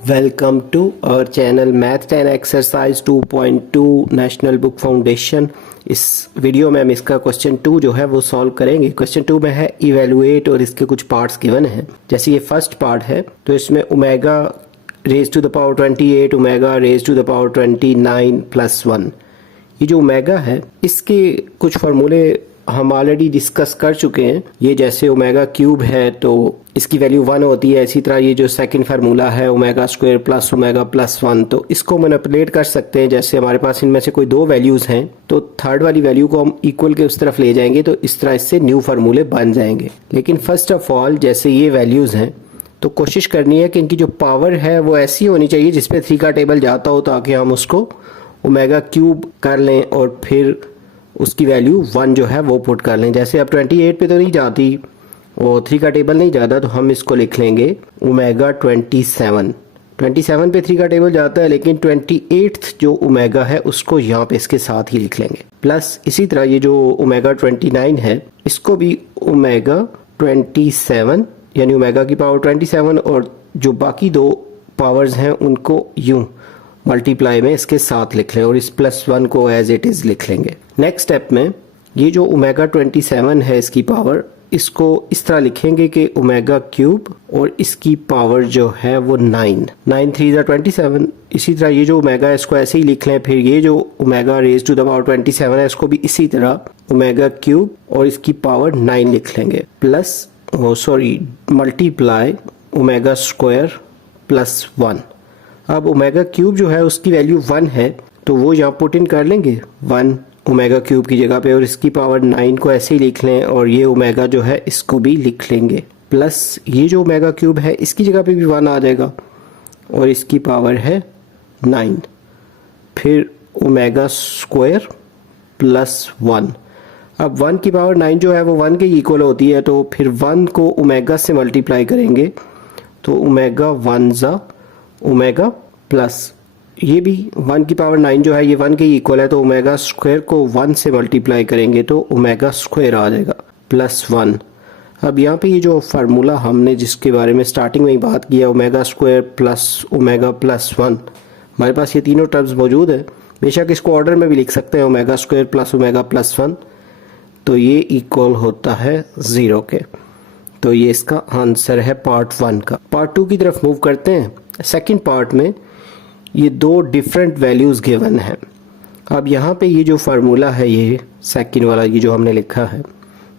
Welcome to our channel math and exercise 2.2 national book foundation. इस video में हम इसका क्वेश्चन 2 जो है वो सॉल्व करेंगे। क्वेश्चन 2 में है इवेलुएट और इसके कुछ पार्ट्स गिवन हैं। जैसे ये फर्स्ट पार्ट है तो इसमें omega raise to the power 28 omega raise to the power 29 plus 1, ये जो ओमेगा है इसके कुछ फार्मूले हम ऑलरेडी डिस्कस कर चुके हैं। ये जैसे ओमेगा क्यूब है तो इसकी वैल्यू 1 होती है। इसी तरह ये जो सेकंड फार्मूला है omega square plus omega plus 1, तो इसको मैनिपुलेट कर सकते हैं। जैसे हमारे पास इनमें से कोई दो वैल्यूज हैं तो थर्ड वाली वैल्यू को हम इक्वल के उस तरफ ले जाएंगे तो इस तरह इससे न्यू फार्मूले बन जाएंगे। लेकिन फर्स्ट ऑफ ऑल जैसे ये वैल्यूज हैं तो कोशिश करनी है कि इनकी जो पावर है वो ऐसी होनी चाहिए जिसपे 3 का टेबल जाता हो, ताकि हम उसको ओमेगा क्यूब कर लें और फिर उसकी वैल्यू 1 जो है वो पुट कर लें। जैसे अब 28 पे तो नहीं जाती और 3 का टेबल नहीं जाता तो हम इसको लिख लेंगे ओमेगा 27 पे 3 का टेबल जाता है, लेकिन 28th जो ओमेगा है उसको यहाँ पे इसके साथ ही लिख लेंगे। प्लस इसी तरह ये जो ओमेगा 29 है इसको भी ओमेगा 27 यानी ओमेगा की पावर 27 और जो बाकी दो पावर्स हैं उनको यूं मल्टीप्लाई में इसके साथ लिख लें और इस प्लस 1 को एज इट इज लिख लेंगे। नेक्स्ट स्टेप में ये जो ओमेगा 27 है इसकी पावर, इसको इस तरह लिखेंगे कि ओमेगा क्यूब और इसकी पावर जो है वो 9 3 ज़ा 27। इसी तरह ये जो ओमेगा है इसको ऐसे ही लिख लें। फिर ये जो omega raise to the power 27 है इसको भी इसी तरह ओमेगा क्यूब और इसकी पावर 9 लिख लेंगे plus multiply omega square plus 1। अब ओमेगा क्यूब जो है उसकी वैल्यू 1 है तो वो यहाँ पुट इन कर लेंगे 1 ओमेगा क्यूब की जगह पे और इसकी पावर 9 को ऐसे ही लिख लें और ये ओमेगा जो है इसको भी लिख लेंगे। प्लस ये जो ओमेगा क्यूब है इसकी जगह पे भी 1 आ जाएगा और इसकी पावर है 9। फिर ओमेगा स्क्वायर प्लस 1। अब 1 की पावर 9 जो है वो 1 के इक्वल होती है तो फिर 1 को ओमेगा से मल्टीप्लाई करेंगे तो ओमेगा 1 ज़ा ओमेगा प्लस ये भी 1 की पावर 9 जो है ये 1 के इक्वल है तो ओमेगा स्क्वायर को 1 से मल्टीप्लाई करेंगे तो ओमेगा स्क्वायर आ जाएगा प्लस 1। अब यहाँ पे ये जो फार्मूला हमने जिसके बारे में स्टार्टिंग में ही बात किया omega square plus omega plus 1, हमारे पास ये तीनों टर्म्स मौजूद है। बेशक इसको ऑर्डर में भी लिख सकते हैं omega square plus omega plus 1, तो ये इक्वल होता है 0 के। तो ये इसका आंसर है पार्ट 1 का। पार्ट 2 की तरफ मूव करते हैं। सेकंड पार्ट में ये दो डिफरेंट वैल्यूज़ गिवन हैं। अब यहाँ पे ये जो फार्मूला है ये सेकंड वाला ये जो हमने लिखा है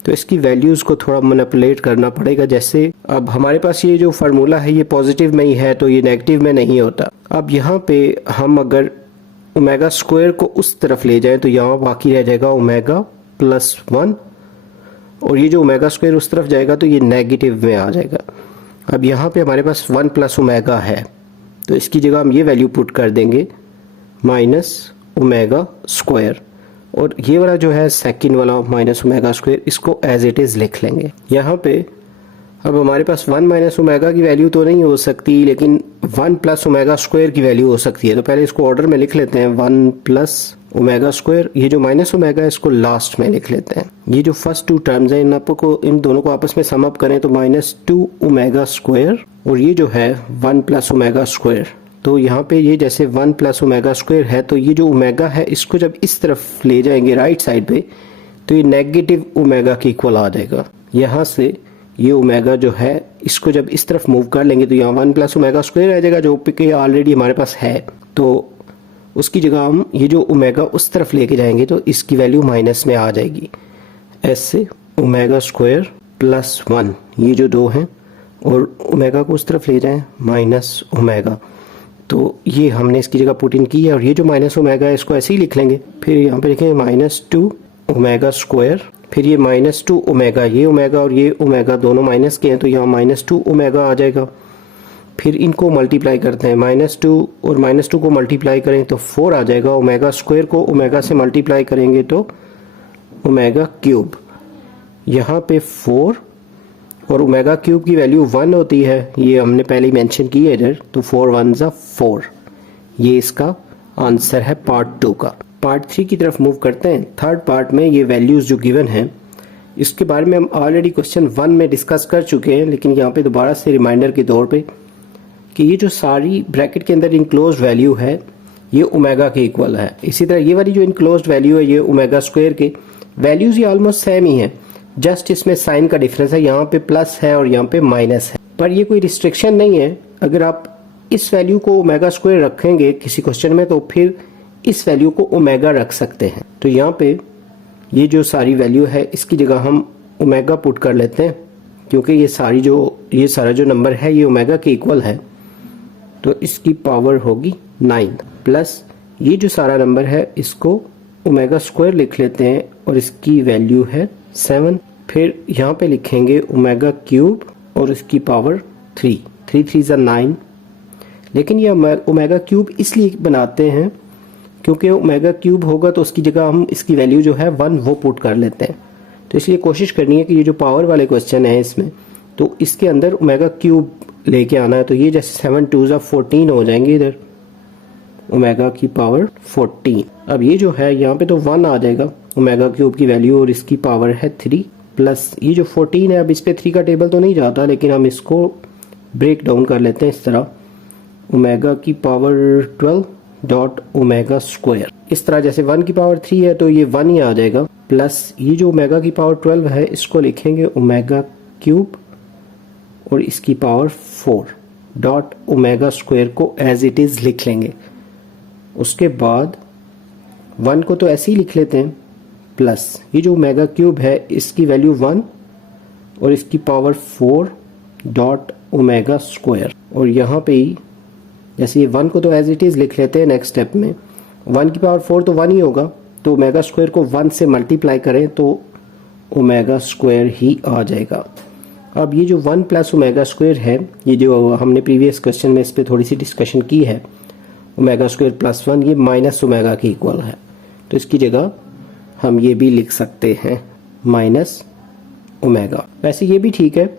तो इसकी वैल्यूज़ को थोड़ा मैनिपुलेट करना पड़ेगा। जैसे अब हमारे पास ये जो फार्मूला है ये पॉजिटिव में ही है तो ये नेगेटिव में नहीं होता। अब यहाँ पे हम अगर ओमेगा स्क्वायर को उस तरफ ले जाएं तो यहाँ बाकी रह जाएगा ओमेगा प्लस 1 और ये जो ओमेगा स्क्वायर उस तरफ जाएगा तो ये नेगेटिव में आ जाएगा। अब यहाँ पे हमारे पास 1 प्लस ओमेगा है तो इसकी जगह हम ये वैल्यू पुट कर देंगे माइनस ओमेगा स्क्वायर और ये वाला जो है सेकंड वाला माइनस ओमेगा स्क्वायर इसको एज इट इज़ लिख लेंगे। यहाँ पे अब हमारे पास 1 माइनस ओमेगा की वैल्यू तो नहीं हो सकती लेकिन 1 प्लस ओमेगा स्क्वायर की वैल्यू हो सकती है। तो पहले इसको ऑर्डर में लिख लेते हैं 1 प्लस ओमेगा स्क्वायर, ये जो माइनस ओमेगा है इसको लास्ट में लिख लेते हैं। ये जो फर्स्ट टू टर्म्स हैं इन दोनों को आपस में सम अप करें तो -2 ओमेगा स्क्वायर और ये जो है 1 प्लस ओमेगा स्क्वायर। तो यहाँ पे ये जैसे 1 प्लस ओमेगा स्क्वायर है तो ये जो ओमेगा है इसको जब इस तरफ ले जाएंगे राइट साइड पे तो ये नेगेटिव ओमेगा के इक्वल आ जाएगा। यहाँ से ये ओमेगा जो है इसको जब इस तरफ मूव कर लेंगे तो यहाँ 1 प्लस ओमेगा स्क्वायर रह जाएगा जो कि ऑलरेडी हमारे पास है। तो उसकी जगह हम ये जो ओमेगा उस तरफ लेके जाएंगे तो इसकी वैल्यू माइनस में आ जाएगी। ऐसे ओमेगा स्क्वायर प्लस 1 ये जो दो हैं और ओमेगा को उस तरफ ले जाएं माइनस ओमेगा, तो ये हमने इसकी जगह पुट इन की है और ये जो माइनस ओमेगा है इसको ऐसे ही लिख लेंगे। फिर यहाँ पे लिखेंगे -2 ओमेगा स्क्वायर, फिर ये -2 ओमेगा, ये ओमेगा और ये ओमेगा दोनों माइनस के हैं तो यहाँ -2 ओमेगा आ जाएगा। फिर इनको मल्टीप्लाई करते हैं -2 और -2 को मल्टीप्लाई करें तो 4 आ जाएगा। ओमेगा स्क्वायर को ओमेगा से मल्टीप्लाई करेंगे तो ओमेगा क्यूब, यहाँ पे 4 और ओमेगा क्यूब की वैल्यू 1 होती है, ये हमने पहले ही मेंशन की है इधर, तो 4 1 ज़ा 4। ये इसका आंसर है पार्ट 2 का। पार्ट 3 की तरफ मूव करते हैं। थर्ड पार्ट में ये वैल्यूज़ जो गिवन हैं इसके बारे में हम ऑलरेडी क्वेश्चन 1 में डिस्कस कर चुके हैं, लेकिन यहाँ पे दोबारा से रिमाइंडर के तौर पे कि ये जो सारी ब्रैकेट के अंदर इनक्लोज्ड वैल्यू है ये ओमेगा के इक्वल है। इसी तरह ये वाली जो इनक्लोज्ड वैल्यू है ये ओमेगा स्क्वायर के वैल्यूज ये ऑलमोस्ट सेम ही है, जस्ट इसमें साइन का डिफरेंस है, यहाँ पे प्लस है और यहाँ पे माइनस है। पर ये कोई रिस्ट्रिक्शन नहीं है, अगर आप इस वैल्यू को ओमेगा स्क्वायर रखेंगे किसी क्वेश्चन में तो फिर इस वैल्यू को ओमेगा रख सकते हैं। तो यहाँ पे ये जो सारी वैल्यू है इसकी जगह हम ओमेगा पुट कर लेते हैं, क्योंकि ये सारा जो नंबर है ये ओमेगा के इक्वल है। तो इसकी पावर होगी 9 प्लस ये जो सारा नंबर है इसको ओमेगा स्क्वायर लिख लेते हैं और इसकी वैल्यू है 7। फिर यहाँ पे लिखेंगे ओमेगा क्यूब और इसकी पावर 3 3 जा 9। लेकिन ये ओमेगा क्यूब इसलिए बनाते हैं क्योंकि ओमेगा क्यूब होगा तो उसकी जगह हम इसकी वैल्यू जो है 1 वो पुट कर लेते हैं। तो इसलिए कोशिश करनी है कि ये जो पावर वाले क्वेश्चन है इसमें तो इसके अंदर ओमेगा क्यूब लेके आना है। तो ये जैसे 7 2 जा 14 हो जाएंगे, इधर ओमेगा की पावर 14। अब ये जो है यहाँ पे तो 1 आ जाएगा ओमेगा क्यूब की वैल्यू और इसकी पावर है 3 प्लस ये जो 14 है, अब इस पे 3 का टेबल तो नहीं जाता लेकिन हम इसको ब्रेक डाउन कर लेते हैं इस तरह, ओमेगा की पावर 12 डॉट ओमेगा स्क्वायर। इस तरह जैसे 1 की पावर 3 है तो ये 1 ही आ जाएगा, प्लस ये जो ओमेगा की पावर 12 है इसको लिखेंगे ओमेगा क्यूब और इसकी पावर 4 डॉट ओमेगा स्क्वायर को एज इट इज लिख लेंगे। उसके बाद 1 को तो ऐसे ही लिख लेते हैं, प्लस ये जो ओमेगा क्यूब है इसकी वैल्यू 1 और इसकी पावर 4 डॉट ओमेगा स्क्वायर। और यहाँ पे ही जैसे ये 1 को तो एज इट इज लिख लेते हैं, नेक्स्ट स्टेप में 1 की पावर 4 तो 1 ही होगा, तो ओमेगा स्क्वायर को 1 से मल्टीप्लाई करें तो ओमेगा स्क्वायर ही आ जाएगा। अब ये जो 1 प्लस ओमेगा स्क्वायर है, ये जो हमने प्रीवियस क्वेश्चन में इस पर थोड़ी सी डिस्कशन की है, ओमेगा स्क्वायर प्लस 1 ये माइनस ओमेगा के इक्वल है। तो इसकी जगह हम ये भी लिख सकते हैं माइनस ओमेगा। वैसे ये भी ठीक है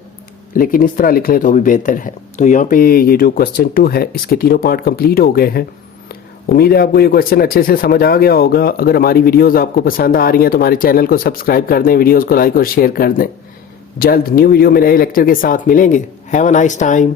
लेकिन इस तरह लिख लें तो भी बेहतर है। तो यहाँ पे ये जो क्वेश्चन 2 है इसके तीनों पार्ट कंप्लीट हो गए हैं। उम्मीद है आपको ये क्वेश्चन अच्छे से समझ आ गया होगा। अगर हमारी वीडियोस आपको पसंद आ रही हैं तो हमारे चैनल को सब्सक्राइब कर दें, वीडियोस को लाइक और शेयर कर दें। जल्द न्यू वीडियो में नए लेक्चर के साथ मिलेंगे। Have a nice time.